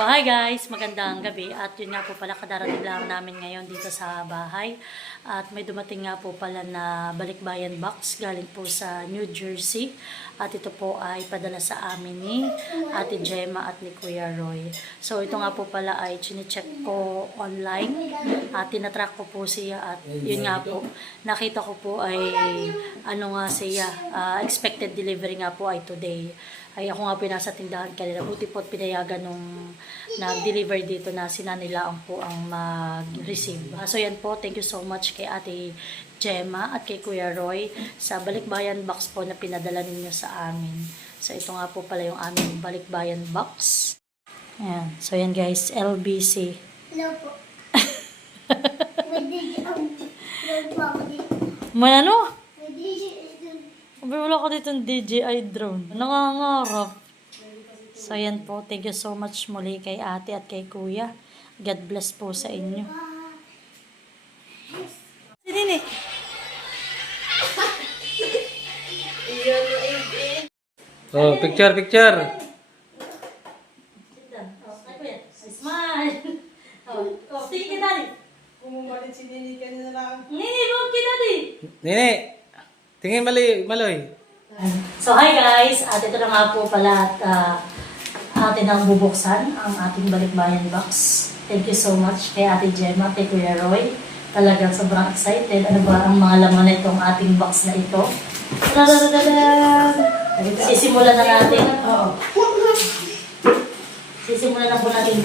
So hi guys, magandang gabi at yun nga po pala kadarating lang namin ngayon dito sa bahay at may dumating nga po pala na balikbayan box galing po sa New Jersey at ito po ay padala sa amin ni Ate Gemma at ni Kuya Roy. So ito nga po pala ay chine-check ko online at tinatrack ko po siya at yun nga po nakita ko po ay ano nga siya, expected delivery nga po ay today. Ay ako nga po nasa tindahan kanina. Buti po at pinayagan nung nag-deliver dito na sinanilaan po ang mag-receive. So yan po, thank you so much kay Ate Gemma at kay Kuya Roy sa balikbayan box po na pinadala ninyo sa amin. So ito nga po pala yung aming balikbayan box. Ayan. So yan guys, LBC. Hello po. May ano? May DJ ito. Sabi wala ko dito ng DJI drone. Nangangarap. So, yan po. Thank you so much muli kay ate at kay kuya. God bless po sa inyo. Sinin eh. Oh, picture. Smile. Oh, sige ka dali. Kumumalit si Nini kanina lang. Nini, huwag ka dali. Nene, tingin maloy. So, hi guys. At ito na nga po pala at atin ang bubuksan ang ating balikbayan box. Thank you so much kay Ate Gemma, kay Kuya Roy. Talagang sobrang excited. Ano ba ang mga laman na itong ating box na ito? Sisimulan na natin. Sisimulan na po natin.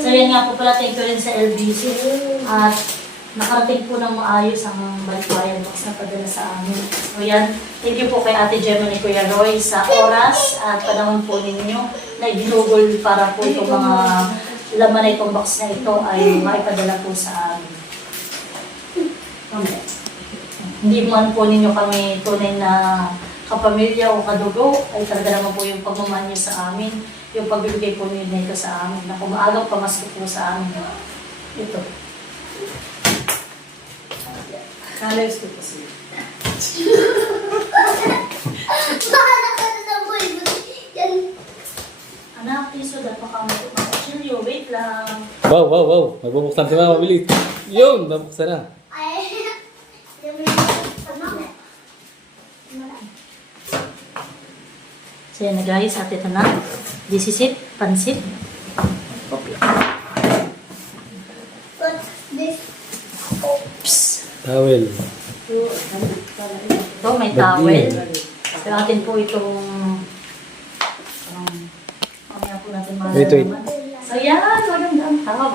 So, yan nga po pala. Thank you rin sa LBC. At nakarating po ng maayos ang balikbayan box na padala sa amin. So yan, thank you po kay Ate Gemma ni Kuya Roy sa oras at panahon po ninyo na ginugol para po itong mga laman na itong box na ito ay maipadala po sa amin. Hindi man po ninyo kami tunay na kapamilya o kadugo, ay talaga naman po yung pagmamahal niyo sa amin, yung pagbibigay po niyo na ito sa amin, na kumaagang pamasko po sa amin. Ito. Kalayos ko kasi. Bahala ka na ng boy. Yan. Anak, piso, dapat ka mag-chilyo. Wait lang. Wow. Magbubuksan si Mama, bilis. Yun, nabuksan na. Ay. So yan na guys, at ito na. This is it, pansit. Okay. What's this? Oops. Towel. Ito, may towel. So atin po itong mamaya po natin Wait. So yan, magandang towel.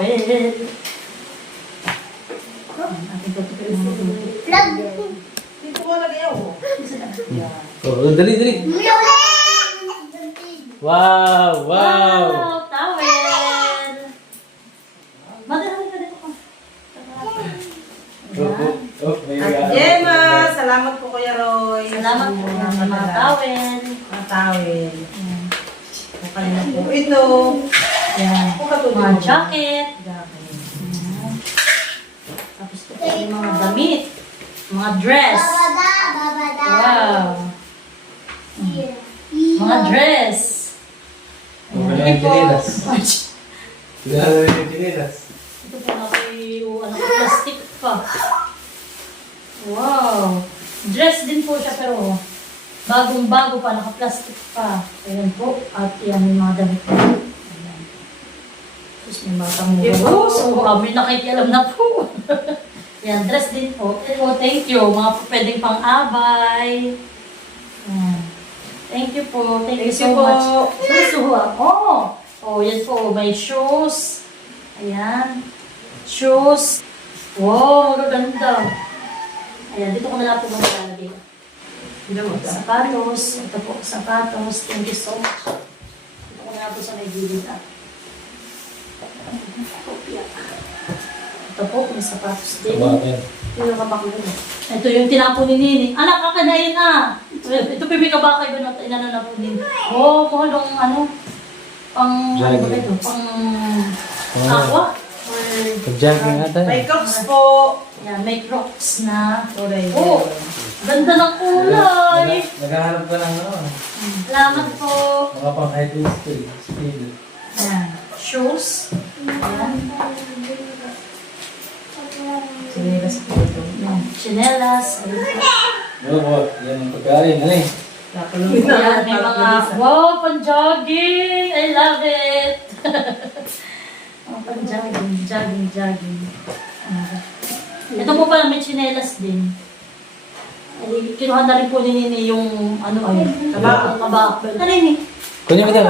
Atin po ito. Plug. Dito ko lagay ako. Oh, dali. Wow. Towel! Madali ka dito ko. Gemma, salamat po Kuya Roy. Salamat po ng mga towel. Mga towel. Ayan. Okay na po. Ito. Ayan. Mga Mga jacket. Ayan. Tapos ito po yung mga damit. Mga dress. Babada. Wow. Mga dress. Wala Ayan. yung chinelas. Wala yung chinelas. Ito po na plastic pa. Wow. Dress din po siya pero bagong-bago pa, naka-plastic pa. Ayan po. At yan yung mga damit po. Ayan. Tapos may batang muro. So, kami nakikialam na po. Yan, dress din po. Oh, thank you. Mga pwedeng pang-abay. Ayan. Thank you po. Thank you so much. Oh, yan po. May shoes. Ayan. Shoes. Wow, maganda. Ayan, dito ko na lang po maglalagay. Sapatos. Ito po, sapatos. Thank you so much. Dito ko na lang po sa may gilid. Ito po, may sapatos din. Ito yung tinapon ni Nini. Anak, kakanayin na. Ito pibigabakay ba na inano na po din. Oh, muhalong ano. Pang, ano ba ito? Pang aqua? Or, Pag-jogging ata. May crocs po. yan, may crocs na. Tuloy. Oh, ganda ng kulay. Naghahanap ka ng ano. Salamat po. Mga pang high school speed. Ayan. Shoes. Ayan. Sinilas po ito. Ayan. Chinelas. Ayan. Oo, oh, yan ang pagkain. Ano eh? Ayan, may mga, wow, pang-jogging! I love it! Oh, pang-jogging, jogging. Ito po pala, may chinelas din. Ay, kinuha na rin po ni Nini yung, ano ay, kabak. Ano Nini? Kunya mo dyan.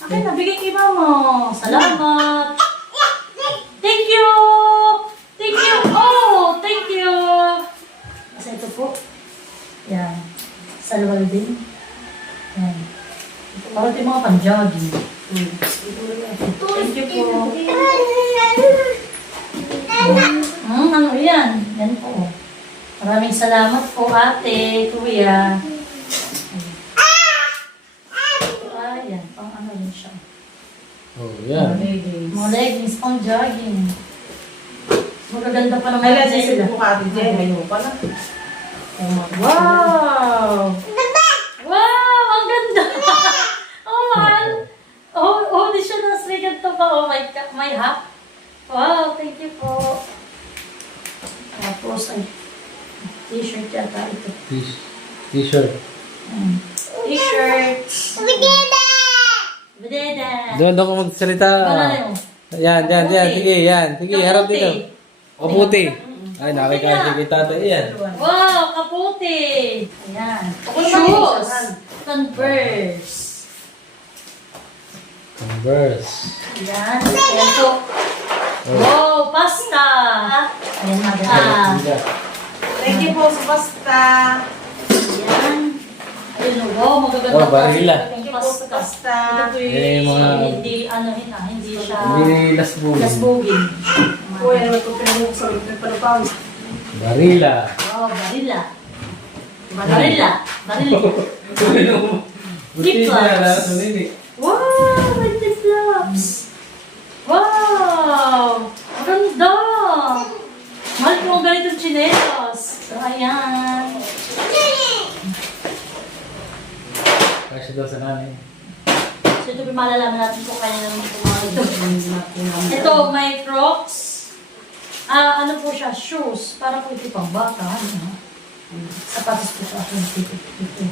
Akin na, bigay kay mama. Salamat! Thank you! Thank you! Oh, thank you! Kasi ito po. Yan. Salwal din. Yan. Ito parang yung mga pang-jogging. Thank you po. Ano yan? Yan po. Maraming salamat po ate, kuya. Ayan, pang ano yun siya. Oh, yan. Mga leggings, pang jogging. Magaganda pa naman Ay, yung kasi sila. po ka, DJ. Ngayon pa na. Wow! Wow! Ang ganda! Oh, mahal! Oh, di siya nasa to pa. Oh, my hat. Wow, thank you po. Tapos, ay, t-shirt yata ito. T-shirt. T-shirt. Bideda! Doon ako magsalita. Ano? Yan. Sige, yan. Sige, harap Kaputi. dito. Kaputi. Ay, nakikasya kay tatay yan. Wow, kaputi! Ayan. Shoes. Converse. Converse. Ayan. Ayan po. Wow, pasta! Ayan, madam. Thank you po sa pasta. Ayan. Ayun, wow, magaganda Oh, barila. Yung Thank you po sa pasta. pasta. Ito po Eh, mga- hindi siya Hindi lasbog. lasbugin. Uy, ano ba ito pinag sa ulit palupaw? Barila. Wow, barila. Barila. Buti Flip-flops. na lang. Sunini. Wow, may flip-flops. Wow, ang ganda. Mahal ko ang ganitong chinelas. So, ayan. Kasi daw sa namin. So, ito malalaman natin kung kaya naman ito mga ito. Ito, may Crocs. Ano po siya? Shoes. Para po ito pang bata. Ano? Sapatos po siya. Ito.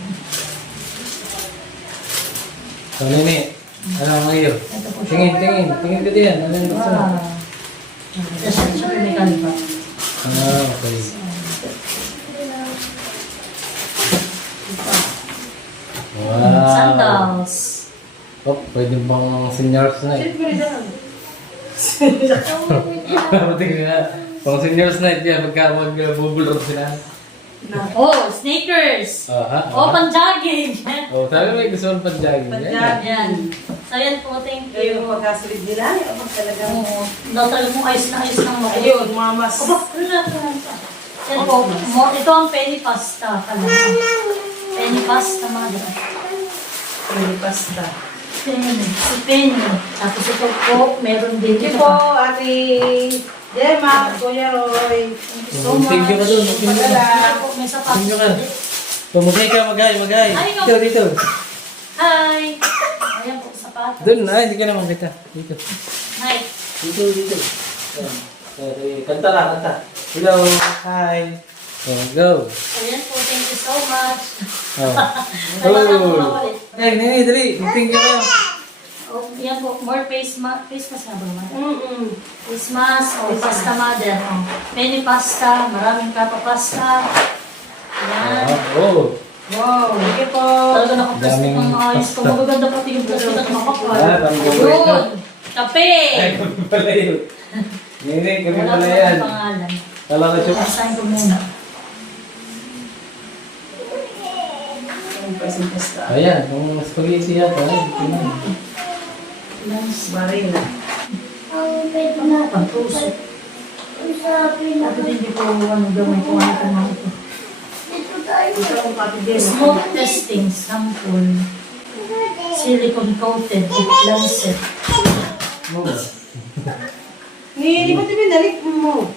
So, Nini, ano ang ngayon? Ito po siya. Tingin ka diyan. Ano yung gusto mo? Wow. Siya may kalipa. Okay. Wow. Sandals. Oh, pwede bang seniors na eh. Tingnan nga. Pang seniors na yan, pagka mag-bubble sila. Oh, sneakers. Aha. Oh, pang-jogging. Oh, sabi mo gusto mo pang-jogging. Pang-jogging. Yan. So, yan po. Thank Kayo you. magkasulid nila. Ay, talagang. Oo. Talaga mo ayos na mo. Ayun, mamas. Aba, yan po. Ito ang penny pasta pala. Penny pasta, mother. May pasta. Penny. Si Penny. Tapos ito po, meron din Thank you ito po, pa. Ate Gemma, Kuya Roy. Thank you so much. Thank you ka doon. Thank you ka. Ito po, may sapatos. Thank you ka. ulit. Pumagay ka, magay. Ay, Dito. Hi! Ayan po, sapatos. Doon, ay, hindi ka naman kita. Dito. Hi. Dito. Ayan. Okay, kanta. Hello. Hi. Oh, go. So, yan po, thank you so much. Oh. Kaya na po Oh. ulit. Hey, Nini, dali. Thank you ka. Oh, yan po, more face mask nga ba naman? Face mask, Face pasta mother. Oh. Penny pasta, maraming kapa pasta. Yan. Oh. Wow, thank you po. Talaga nakaplastic ng Daming maayos ko. pasta. Magaganda pati yung plastic at makapal. Ah, parang gawin Yun. na. Kape. Ay, kami pala yun. Nini, kami Wala pala pa yan. ang pangalan. Kala ko siya. Basahin ko muna. Ang pasta. Ayan, yung spaghetti yata. Ay, tingnan. Nice. Marina. Ang pwede Ano na. pa? Puso. Ang sabi na. Sabi din di ko ano gawin ko ano ito mga ito. Dito tayo. Ito ang Ate Gemma. Smoke testing sample. Silicone coated with lancet. Ni, di ba ito binalik mo?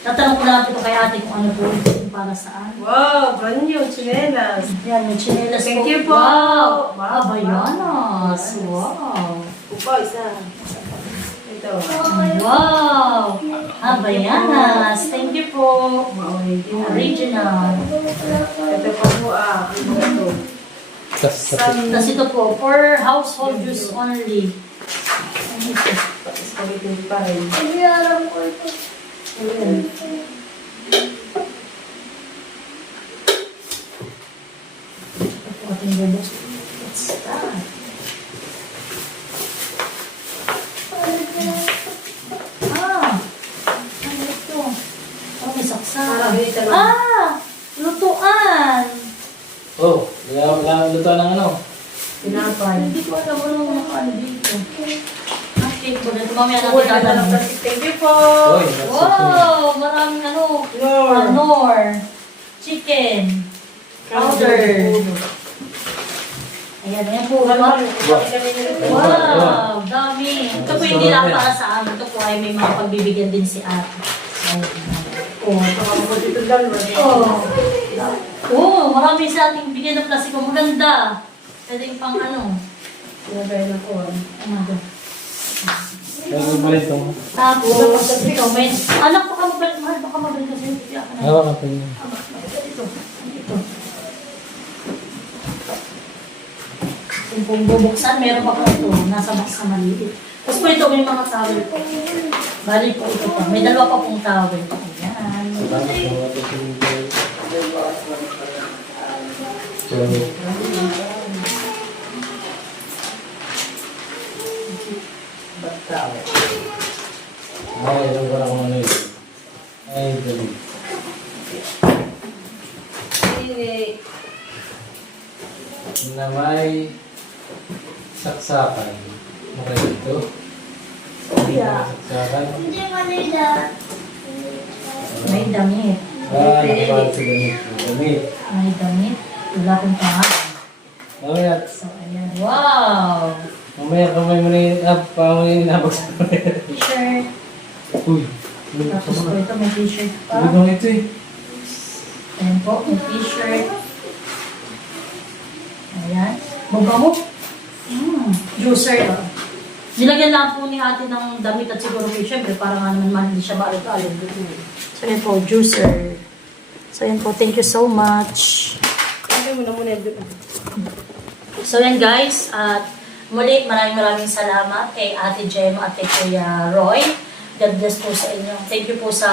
Tatanong ko lang ito kay ate kung ano po ito para saan. Wow, brand new, chinelas. Yan, may chinelas Thank you po. Wow! Wow. Bayanas! Wow! Po, isa. Ito. Wow! Havaianas. Thank you po. Original. Ito po po, ito. Tas, Tapos ito po, for household use only. Ano ito? Spaghetti pa rin. Hindi alam ko ito. Ayan. Ito po ating bubos. What's that? Ah! Ano ito? Oh, may saksakan. Lutuan! oh, luto ng ano? Pinapay. Hindi ko alam ano nakaano dito. Okay po, ito mamaya natin Uy, ito lang tatanong. plastic. Thank you po. Oy, that's Wow! Maraming ano. Lord. Nor. Chicken. Powder. Ayan, ayan po. Wow! Dami. Ito po hindi lang para sa amin. Ito po ay may mga pagbibigyan din si ate. Oh, saka po dito dalawa. Oh, marami sa ating bigyan ng plasiko. Maganda. Pwede pang ano. Sinabay na po. Ano. Ano ba ito? Tapos, ito, may... Anak, baka mabalik. Mahal, baka mabalik kasi. Hindi ako na. Hawak ka yun. Ito. Ito. Yung pong bubuksan, meron pa po ito. Nasa box na maliit. Tapos po ito, may mga towel po. Bali po ito pa. May dalawa pa pong towel. Ayan. Salamat po. Ito si Miguel. So, ay, alam ko na kung ano yun. Ay, galing. Na may saksakan. Okay ito. Yeah. Saksakan. Hindi Manila. May damit. Nakapahal sa damit. Damit. May damit. Wala kong pangalan. Mamaya, So, ayan. Wow! mamaya kamay mo na yung pamay nabag sa T-shirt. Uy, Tapos po ito, may t-shirt pa. Lugong ito eh. Ayan po, may t-shirt. Ayan. Mabango. Juicer. Oh. Nilagyan lang po ni ate ng damit at siguro po, syempre, para nga naman hindi siya maalog-alog. So, ayan po, juicer. So, ayan po, thank you so much. Ay, muna doon. So, ayan guys, at muli, maraming salamat kay Ate Gemma at kay Kuya Roy. God bless po sa inyo. Thank you po sa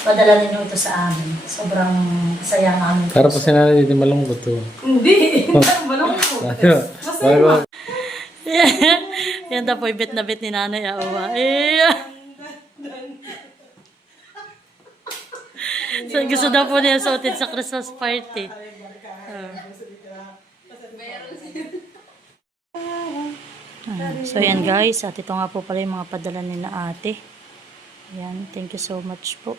padala ninyo ito sa amin. Sobrang saya namin. Para pa sinanay hindi malungkot to. Hindi. Malungkot. Bago. Yan na po, bit na bit ni Nanay Awa. So, gusto daw po niya suotin sa Christmas party. So, yan guys. At ito nga po pala yung mga padala ni na ate. Yan. Thank you so much po.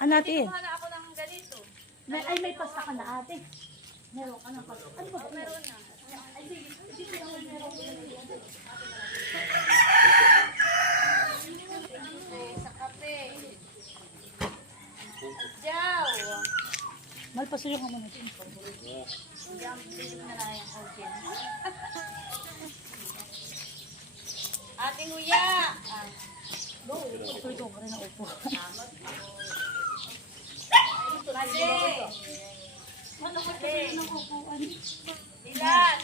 Ano ate? Ako ng ganito. May pasta ka na ate. Meron ka na pasta. Ano ba? Meron na. Sa kape. Jaw. Malpaso yung ano natin. Jam, bili mo na lang yung coffee. Ating huya. Tuloy ko rin na upo. Mali. Ilan?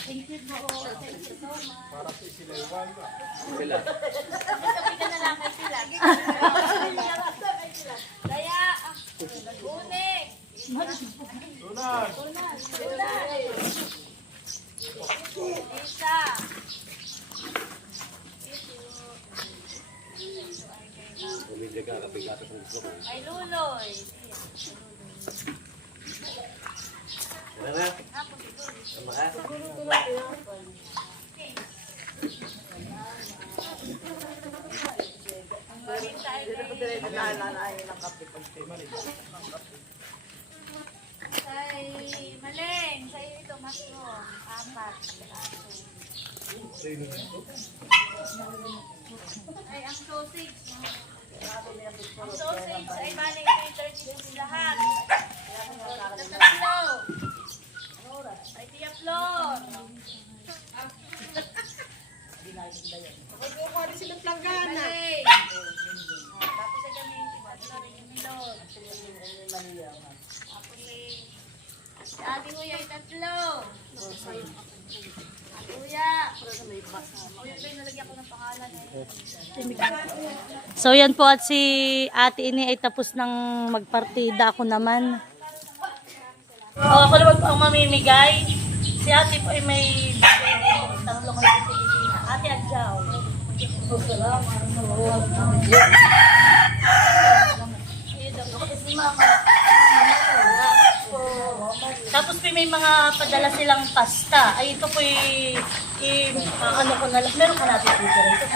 Thank you po. Sabi ka na lang kay sila. Kaya, unik. Isa. Ay, luloy. Say, Maleng, sa'yo ito, mushroom. 4. Ay, ang sausage. Ang sausage ay bali may 30 lahat. Tatlo. Ay, tiya flor. Magkukuha rin silang planggana. Maleng. Tapos ay kami, tatlo rin yung milot. Si Ate Kuya ay 3. Kuya. Kuya, nalagyan ko ng pangalan eh. So yan po at si ate ini ay tapos ng magpartida. Ako naman. Ako naman po ang mamimigay. Si ate po ay may tatlo ko yung Pilipina. Ate Adjaw. Tapos po may mga padala silang pasta. Ay ito po ano ko na lang. Meron ka natin dito rito.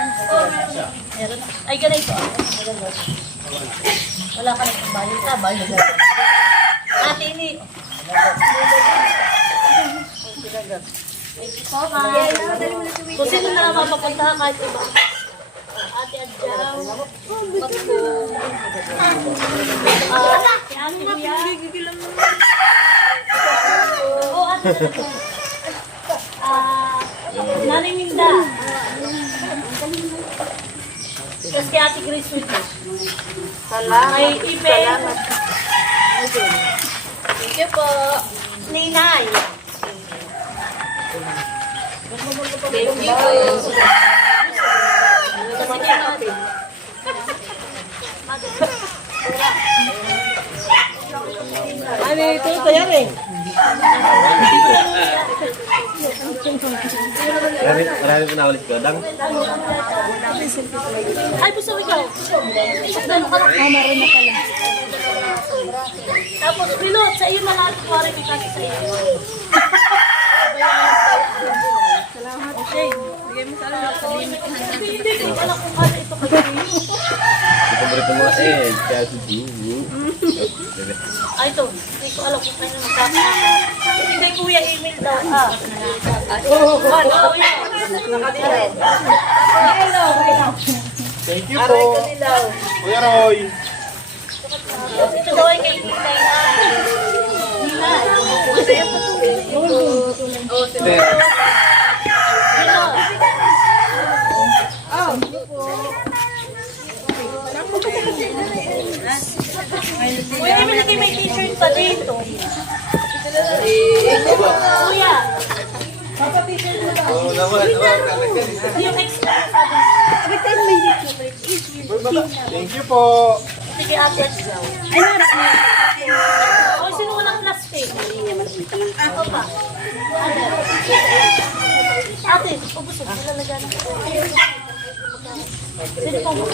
Meron. Ay ganito. Wala ka na bayad ka. Bayad ka. Ate ini. Kung sino na mapapunta kahit iba. Ate Adjaw. Matko. Si Ate Kuya. Oh, Ate Adjaw. Nanay Minda. Tapos kay Ate Grace Wito. Ay, Ibe. Thank you po. Ninay. Thank you po. Ano ito? Kaya rin. Marami ko na ulit ko. Dang. Ay, gusto ikaw. Gano'n ka lang. Meron na pala. Tapos, pilot, sa iyo mga atuwari may kasi sa iyo. Okay. Bigay mo sa alam sa limit. Hindi ko alam kung ano ito kasi. Paborito mo kaya si Dugu. Ay, ito. Hindi ko alam kung ano magkakasama. Hindi kay Kuya Emil daw. Thank you po. Kuya Roy. Ito daw ay kay Ninay. Kuya Emil, lagi may t-shirt pa dito. Kuya. Yung extra sabi. Thank you po. Sige, ate. O, sino walang plastic? Ako pa. Ate, ubus mo. Lalagyan na. Sino pa mo?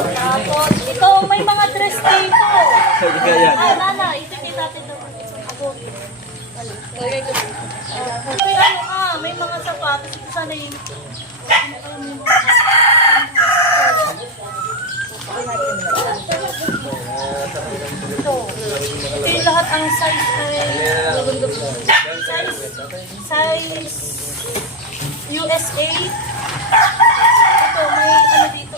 Tapos, ito, may mga dress dito. Nana, ito kita natin doon. Ako. May mga sapatos. Ito sana yung... Ito yung lahat ang size ay size USA. Ito may ano dito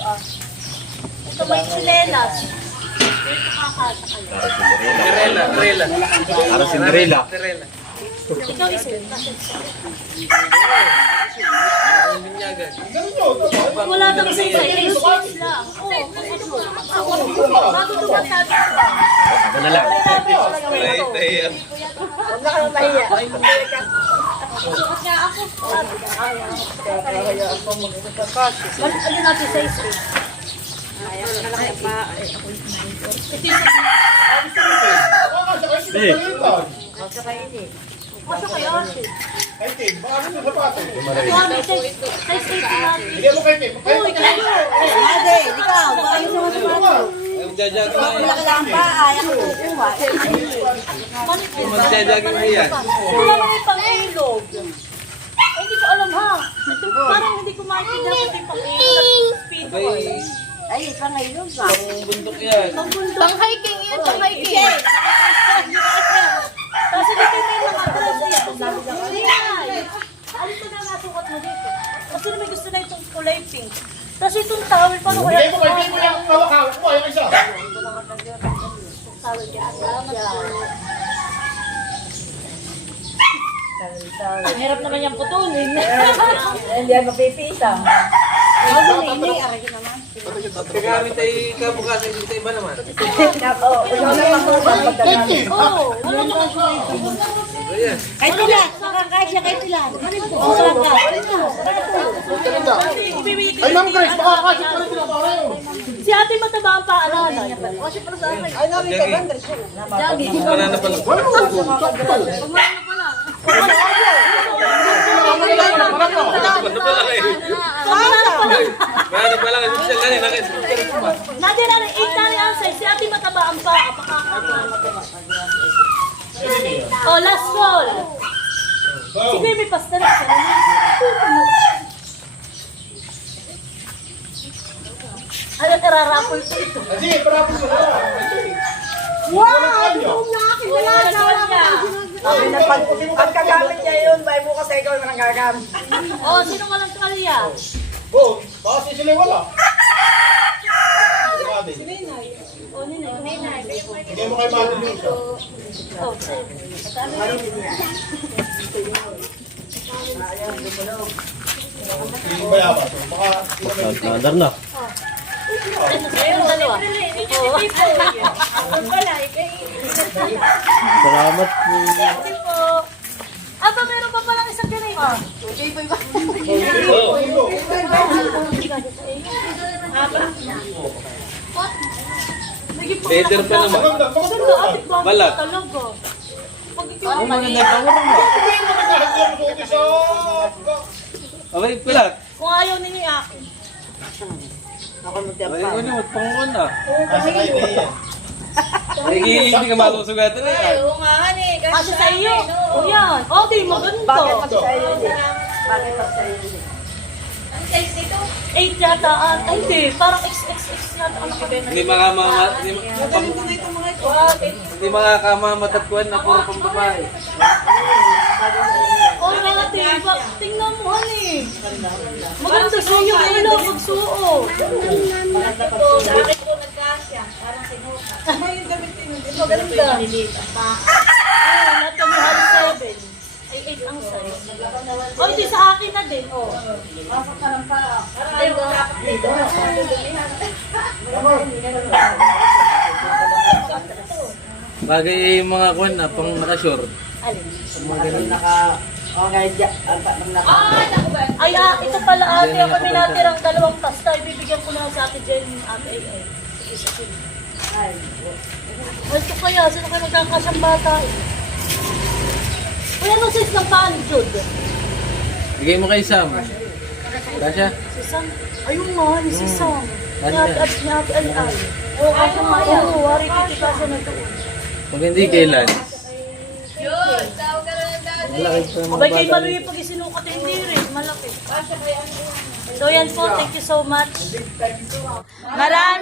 Ito may chinelas. Ito kakasa ka lang. Para Cinderella. Ikaw isa. Wala kang isa isa lang. Bago tumatado ka. Ako na lang. Huwag na kayong mahiya. Suot nga ako. Ano natin sa isa? Masya kayo ate. Ito kami, size 8 natin. Uy, kayo. Ate, ikaw. Baka yung mga sapato. Magjajagin na yan. Malaki lang pa, ayaw ko kukuha. Magjajagin na yan. Wala mo yung pang-ilog. Ay, hindi ko alam ha. Ito, parang hindi ko maintindihan kasi yung pang-ilog. Speed Ay, Ay, pangayon ba? ang bundok yan. Pang-hiking yun, pang-hiking. Kasi dito may mga dress dito. Alin ko na nasukat mo dito? Kasi may gusto na itong kulay pink. Kasi itong towel, paano kaya Bigay mo kay Pino yung hawak-hawak mo. Ayun isa. towel yan? Ang hirap naman yung putulin. Hindi yan mapipita. Kagamit ay kabukasan dito iba naman. Oo, wala naman ako pagdagamit. Oo, wala naman siya. Ayan. Kahit sila, nakakasya kahit sila. Oo, Ay, Ma'am Grace, baka kasi pa rin pinaparayo. Si ate mataba ang paalala. Ay, namin ka ganda. Wala na pala. Wala na pala. Kasi sila rin. Natin na rin, 8 na rin ang size. Si ate mataba ang paa. Oh, last call. Sige, may pasta rin. Ano, irarapol ko ito. Sige, parapin mo na. Wow! Wala niya. Sabi na pagkagamit niya yun, bay mo kasi ikaw na nagagamit. Oh, sino ka lang kalya? Oh, baka si sila wala. Si Oh, ninay. Bigay mo kay Mother yung isa. Oh, sige. Yung bayabas. Baka Nadar na. Ayun, dalawa. Oh. Salamat po. Thank you po. Aba, meron pa palang isang ganito. Letter pa naman. maganda, maganda. Balat. Talaga. Pag ikaw Ang mga mali, nagpangurong mo. Bigay mo na kahit yung suot isa. Abay, pilat. kung ayaw ninyo akin. Abay, ano, magpangurong na. Nasa kay Nia. Ay, hindi ka malusugatan na yan. Kasi sa iyo. O yan. O, di maganda. Bakit pag sa iyo yun? Bakit pag sa iyo yun? 8 yata. Ay, hindi. Parang XXX yata. Ano ka ba? Hindi hindi makakamamatatkuhan na puro pang babae. O, mga tiba. Tingnan mo, honey. Maganda sa iyo. Ano, magsuot. Maganda. Lahat kami halos 7. Ay, 8 ang size. O, hindi sa akin na din. O. Bagay yung mga kuhan na pang nakasure. Ay, ito pala ate. Ako may natirang 2 pasta. Ibibigyan ko na sa atin dyan yung ate. Sige. Ito kaya. Sino kayo magkakasyang bata? Uy, ano size ng paan, Jude? Bigay mo kay Sam. Kasha? Si Sam. Ayun nga, ni si Sam. Ni Ano ate yan? at ni ate Al-Al. Oo, kasi nga yan. Wari titikasan na doon. Pag hindi kailan. Abay kay Maluy pag isinukat hindi rin. Malaki. So yan po, thank you so much. Maraming